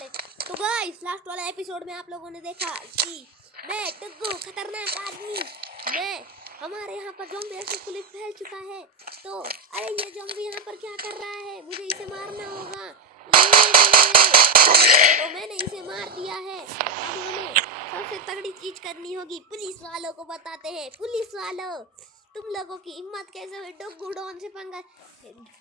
साले। तो guys last वाला एपिसोड में आप लोगों ने देखा कि मैं डग्गू खतरनाक आदमी, मैं हमारे यहाँ पर ज़ॉम्बी एपोकलिप्स फैल चुका है। तो अरे ये ज़ॉम्बी यहाँ पर क्या कर रहा है, मुझे इसे मारना होगा। तो मैंने इसे मार दिया है। अब हमें सबसे तगड़ी चीज करनी होगी, पुलिस वालों को बताते हैं। पुलिस वालों, तुम लोगों की हिम्मत कैसे हुई डग्गू डॉन से पंगा,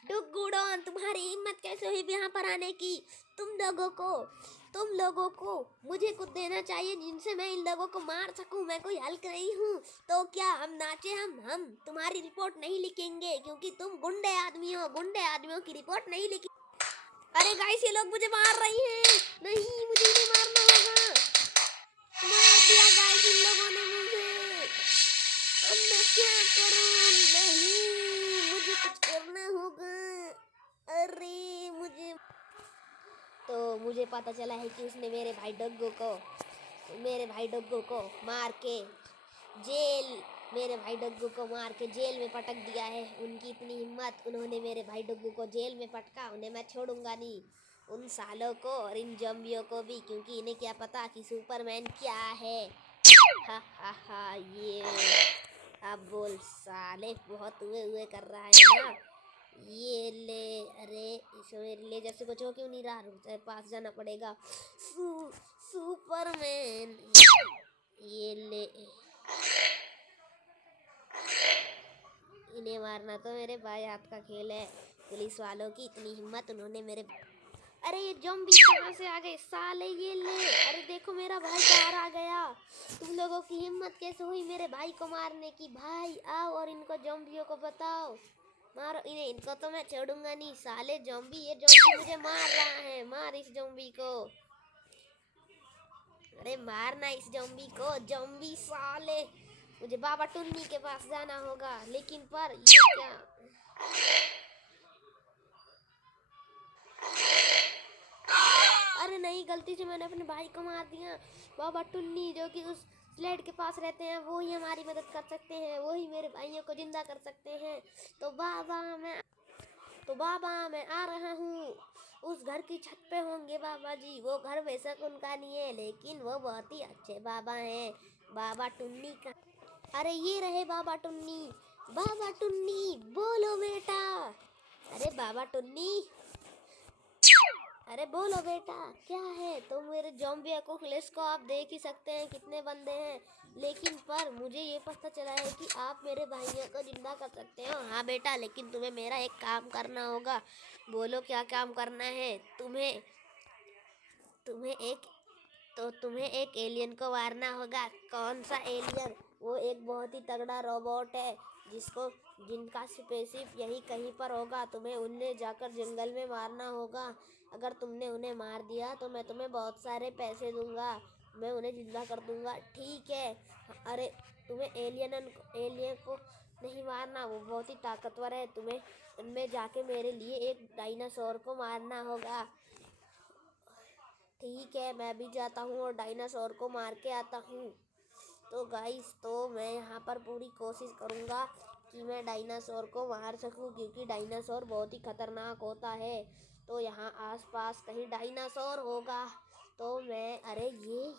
डग्गू डॉन तुम्हारी हिम्मत कैसे हुई यहाँ पर आने की। तुम लोगों को मुझे कुछ देना चाहिए जिनसे मैं इन लोगों को मार सकूं। मैं कोई हल्क नहीं हूँ। तो क्या हम नाचे, हम तुम्हारी रिपोर्ट नहीं लिखेंगे क्योंकि तुम गुंडे आदमी हो। गुंडे आदमियों की रिपोर्ट नहीं लिखी। अरे गाइस ये लोग मुझे मार रही हैं। नहीं, मुझे इन्हें मारना होगा। मार दिया गाइस इन लोगों ने मुझे। अब मैं क्या करूं? नहीं, मुझे कुछ करना होगा। अरे मुझे पता चला है कि उसने मेरे भाई डग्गू को मार के जेल में पटक दिया है। उनकी इतनी हिम्मत, उन्होंने मेरे भाई डग्गू को जेल में पटका। उन्हें मैं छोड़ूंगा नहीं, उन सालों को और इन ज़ॉम्बियों को भी, क्योंकि इन्हें क्या पता कि सुपरमैन क्या है। हा हा हा। ये अब बोल साले, बहुत हुए कर रहा है ना। ये ले, अरे इसमें लेजर से कुछ हो क्यों नहीं रहा, रुक पास जाना पड़ेगा। सुपरमैन, ये ले, इन्हें मारना तो मेरे भाई हाथ का खेल है। पुलिस वालों की इतनी हिम्मत, उन्होंने मेरे, अरे ये ज़ॉम्बी कहाँ से आ गए साले। ये ले, अरे देखो मेरा भाई बाहर आ गया। तुम लोगों की हिम्मत कैसे हुई मेरे भाई को मारने की। भाई आओ और इनको ज़ॉम्बियों को बताओ, मारो इन्हें। इनको तो मैं छोड़ूंगा नहीं साले ज़ॉम्बी। ये ज़ॉम्बी मुझे मार रहा है, मार इस ज़ॉम्बी को। अरे मारना इस ज़ॉम्बी को, ज़ॉम्बी साले। मुझे बाबा टुन्नी के पास जाना होगा, लेकिन पर ये क्या, अरे नहीं, गलती से मैंने अपने भाई को मार दिया। बाबा टुन्नी जो कि उस स्लेड के पास रहते हैं, वो ही हमारी मदद कर सकते हैं, वो ही मेरे भाइयों को जिंदा कर सकते हैं। तो बाबा मैं आ रहा हूँ। उस घर की छत पे होंगे बाबा जी। वो घर बेशक उनका नहीं है, लेकिन वो बहुत ही अच्छे बाबा हैं। बाबा टुन्नी का, अरे ये रहे बाबा टुन्नी। बाबा टुन्नी बोलो बेटा। अरे बाबा टुन्नी, अरे बोलो बेटा क्या है। तो मेरे ज़ॉम्बी एपोकलिप्स को आप देख ही सकते हैं कितने बंदे हैं, लेकिन पर मुझे ये पता चला है कि आप मेरे भाइयों को जिंदा कर सकते हो। हाँ बेटा, लेकिन तुम्हें मेरा एक काम करना होगा। बोलो क्या काम करना है तुम्हें। तुम्हें एक एलियन को मारना होगा। कौन सा एलियन? वो एक बहुत ही तगड़ा रोबोट है जिनका स्पेसशिप यही कहीं पर होगा। तुम्हें उन्हें जाकर जंगल में मारना होगा। अगर तुमने उन्हें मार दिया तो मैं तुम्हें बहुत सारे पैसे दूंगा, मैं उन्हें जिंदा कर दूंगा, ठीक है। अरे तुम्हें एलियन को नहीं मारना, वो बहुत ही ताकतवर है। तुम्हें उनमें जाके मेरे लिए एक डायनासोर को मारना होगा, ठीक है। मैं भी जाता हूँ और डायनासोर को मार के आता हूँ। तो गाइस, तो मैं यहाँ पर पूरी कोशिश करूँगा कि मैं डायनासोर को मार सकूँ, क्योंकि डायनासोर बहुत ही खतरनाक होता है। तो यहाँ आसपास कहीं डायनासोर होगा तो मैं, अरे ये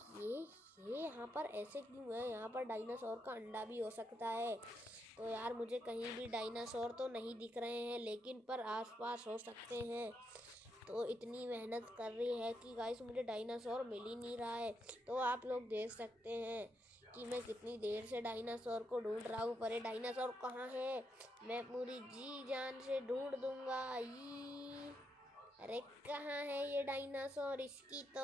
यहाँ पर ऐसे क्यों है? यहाँ पर डायनासोर का अंडा भी हो सकता है। तो यार मुझे कहीं भी डायनासोर तो नहीं दिख रहे हैं, लेकिन पर आसपास हो सकते हैं। तो इतनी मेहनत कर रही है कि गाइस मुझे डायनासोर मिल ही नहीं रहा है। तो आप लोग देख सकते हैं कि मैं कितनी देर से डायनासोर को ढूंढ रहा हूँ। पर ये डायनासोर कहाँ है? मैं पूरी जी जान से ढूंढ दूंगा। अरे कहाँ है ये डायनासोर? इसकी तो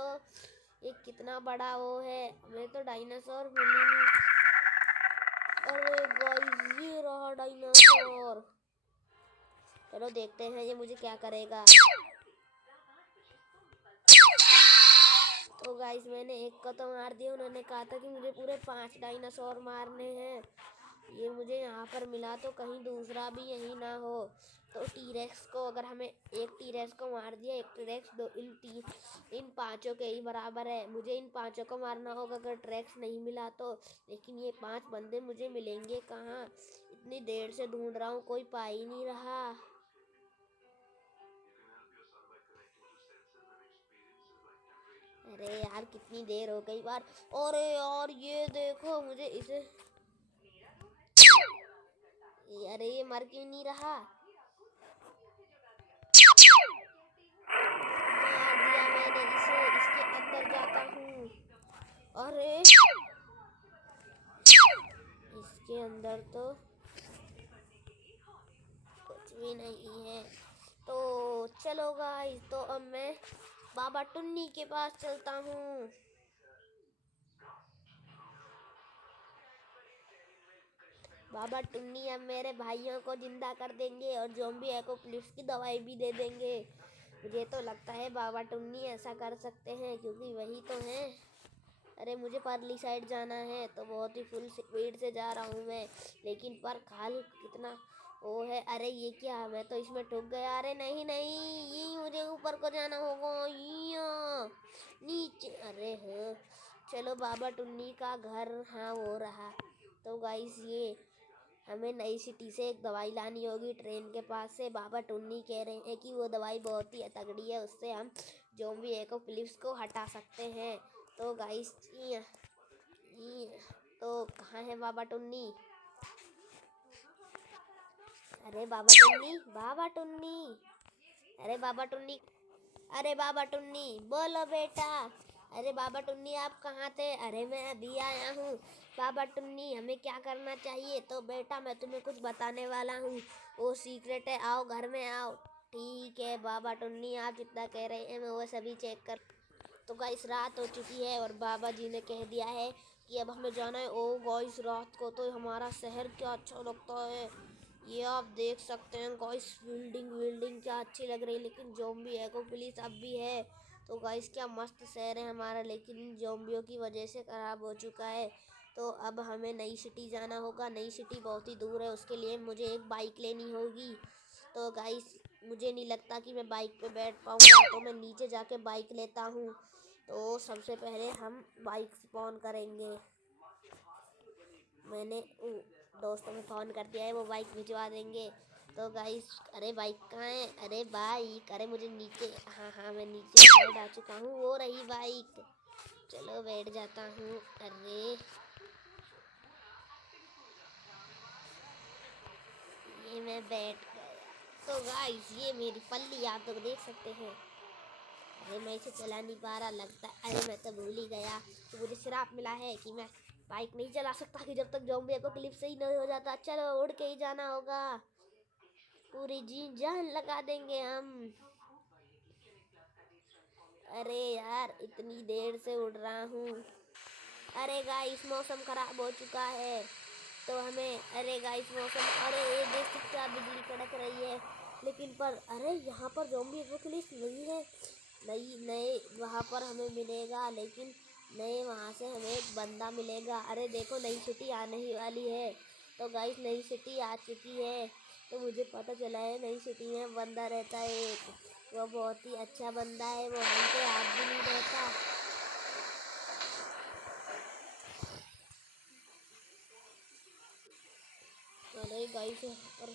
ये कितना बड़ा वो है, हमें तो डायनासोर मिल ही नहीं। अरे गाइस ये रहा डायनासोर। चलो देखते हैं ये मुझे क्या करेगा। तो गाइस मैंने एक को तो मार दिया। उन्होंने कहा था कि मुझे पूरे 5 डायनासोर मारने हैं। ये मुझे यहाँ पर मिला तो कहीं दूसरा भी यही ना हो। तो टीरेक्स को, अगर हमें एक टीरेक्स को मार दिया, एक टीरेक्स दो, इन 5 के ही बराबर है। मुझे इन 5 को मारना होगा अगर टीरेक्स नहीं मिला तो। लेकिन ये 5 बंदे मुझे मिलेंगे कहाँ? इतनी देर से ढूंढ रहा हूँ, कोई पा ही नहीं रहा। अरे यार कितनी देर हो गई बार। अरे यार ये देखो मुझे इसे, अरे ये मर क्यों नहीं रहा। मार दिया मैंने इसे, इसके अंदर जाता हूँ। अरे इसके अंदर तो कुछ भी नहीं है। तो चलो गाइस, तो अब मैं बाबा टुन्नी के पास चलता हूँ। बाबा टुन्नी अब मेरे भाइयों को जिंदा कर देंगे और ज़ॉम्बी एपोकलिप्स की दवाई भी दे देंगे। मुझे तो लगता है बाबा टुन्नी ऐसा कर सकते हैं क्योंकि वही तो हैं। अरे मुझे परली साइड जाना है तो बहुत ही फुल स्पीड से जा रहा हूँ मैं, लेकिन पर खाल कितना वो है। अरे ये क्या, मैं तो इसमें ठुक गया। अरे नहीं नहीं, यही मुझे ऊपर को जाना होगा, यहाँ नीचे। अरे हाँ, चलो बाबा टुन्नी का घर, हाँ वो रहा। तो गाइस ये हमें नई सिटी से एक दवाई लानी होगी ट्रेन के पास से। बाबा टुन्नी कह रहे हैं कि वो दवाई बहुत ही तगड़ी है, उससे हम ज़ॉम्बी एपोकलिप्स को हटा सकते हैं। तो गाइस तो कहाँ है बाबा टुन्नी। अरे बाबा टुन्नी, बाबा टुन्नी, अरे बाबा टुन्नी, अरे बाबा टुन्नी बोलो बेटा। अरे बाबा टुन्नी आप कहाँ थे। अरे मैं अभी आया हूँ। बाबा टुन्नी हमें क्या करना चाहिए। तो बेटा मैं तुम्हें कुछ बताने वाला हूँ, वो सीक्रेट है, आओ घर में आओ। ठीक है बाबा टुन्नी, आप जितना कह रहे हैं मैं वो सभी चेक कर। तो गाइस रात हो चुकी है और बाबा जी ने कह दिया है कि अब हमें जाना है। ओ गाइस रात को तो हमारा शहर क्या अच्छा लगता है। ये आप देख सकते हैं गाइस, बिल्डिंग बिल्डिंग क्या अच्छी लग रही है, लेकिन ज़ॉम्बी एपोकलिप्स अब भी है। तो गाइस क्या मस्त शहर है हमारा, लेकिन इन ज़ॉम्बियों की वजह से ख़राब हो चुका है। तो अब हमें नई सिटी जाना होगा। नई सिटी बहुत ही दूर है, उसके लिए मुझे एक बाइक लेनी होगी। तो गाइस मुझे नहीं लगता कि मैं बाइक पे बैठ पाऊँगा, तो मैं नीचे जाके बाइक लेता हूँ। तो सबसे पहले हम बाइक स्पॉन करेंगे। मैंने दोस्तों में फ़ोन कर दिया है, वो बाइक भिजवा देंगे। तो गाइस अरे बाइक कहाँ है। अरे बाइक, अरे मुझे नीचे, हाँ हाँ मैं नीचे साइड आ चुका हूँ, वो रही बाइक। चलो बैठ जाता हूँ। अरे ये मैं बैठ गया। तो गाइस ये मेरी पल्ली आप लोग देख सकते हैं। अरे मैं इसे चला नहीं पा रहा लगता। अरे मैं तो भूल ही गया कि मुझे श्राप मिला है कि मैं बाइक नहीं चला सकता कि जब तक ज़ॉम्बी एपोकलिप्स सही नहीं हो जाता। चलो उड़ के ही जाना होगा, पूरी जी जान लगा देंगे हम। अरे यार इतनी देर से उड़ रहा हूँ। अरे गाइस मौसम खराब हो चुका है तो हमें, अरे गाइस मौसम, अरे ये देख सकते हैं बिजली कड़क रही है, लेकिन पर अरे यहाँ पर ज़ॉम्बी एपोकलिप्स नहीं है। नई नए वहाँ पर हमें मिलेगा, लेकिन नए वहाँ से हमें एक बंदा मिलेगा। अरे देखो नई सिटी आने ही वाली है। तो गाइस नई सिटी आ चुकी है। तो मुझे पता चला है नई सिटी में बंदा रहता है एक, वो बहुत ही अच्छा बंदा है, वो हमसे हाथ भी नहीं रहता। अरे गाइस यहाँ पर,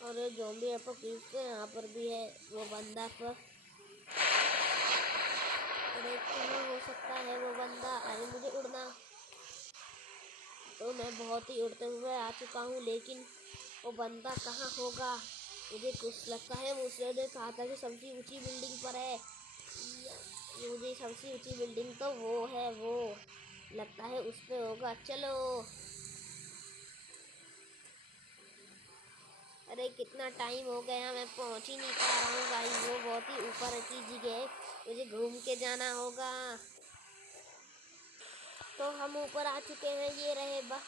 अरे ज़ॉम्बी एपोकलिप्स तो यहाँ पर भी है वो बंदा पर। अरे कहाँ हो सकता है वो बंदा। अरे मुझे उड़ना, तो मैं बहुत ही उड़ते हुए आ चुका हूँ, लेकिन वो बंदा कहाँ होगा। मुझे कुछ लगता है वो उसने कहा था कि सबसे ऊंची बिल्डिंग पर है। मुझे सबसे ऊंची बिल्डिंग तो वो है, वो लगता है उस पे होगा। चलो, अरे कितना टाइम हो गया मैं पहुंच ही नहीं पा रहा हूँ भाई, वो बहुत ही ऊपर की जगह है, मुझे घूम के जाना होगा। तो हम ऊपर आ चुके हैं, ये रहे बा।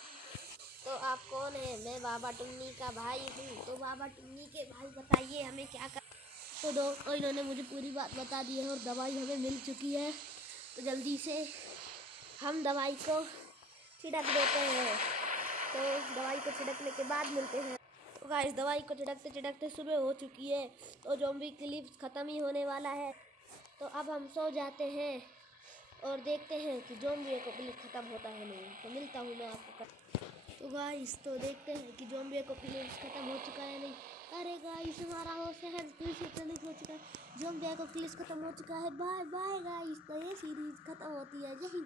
तो आप कौन है। मैं बाबा टुन्नी का भाई हूँ। तो बाबा टुन्नी के भाई बताइए हमें क्या कर। तो दोस्तों इन्होंने मुझे पूरी बात बता दी है और दवाई हमें मिल चुकी है। तो जल्दी से हम दवाई को छिड़क देते हैं। तो दवाई को छिड़कने के बाद मिलते हैं। तो गाइस दवाई को छिड़कते छिड़कते सुबह हो चुकी है, तो ज़ॉम्बी क्लिप्स ख़त्म ही होने वाला है। तो अब हम सो जाते हैं और देखते हैं कि ज़ॉम्बी एपोकलिप्स ख़त्म होता है नहीं। तो मिलता हूँ मैं आपको। तो गाइस तो देखते हैं कि ज़ॉम्बी एपोकलिप्स ख़त्म हो चुका है नहीं। अरे गाइस हमारा हो शहर फिर से फिनिश हो चुका है। जो हम देखो क्लिस खत्म हो चुका है। Bye bye guys. तो ये सीरीज खत्म होती है यही।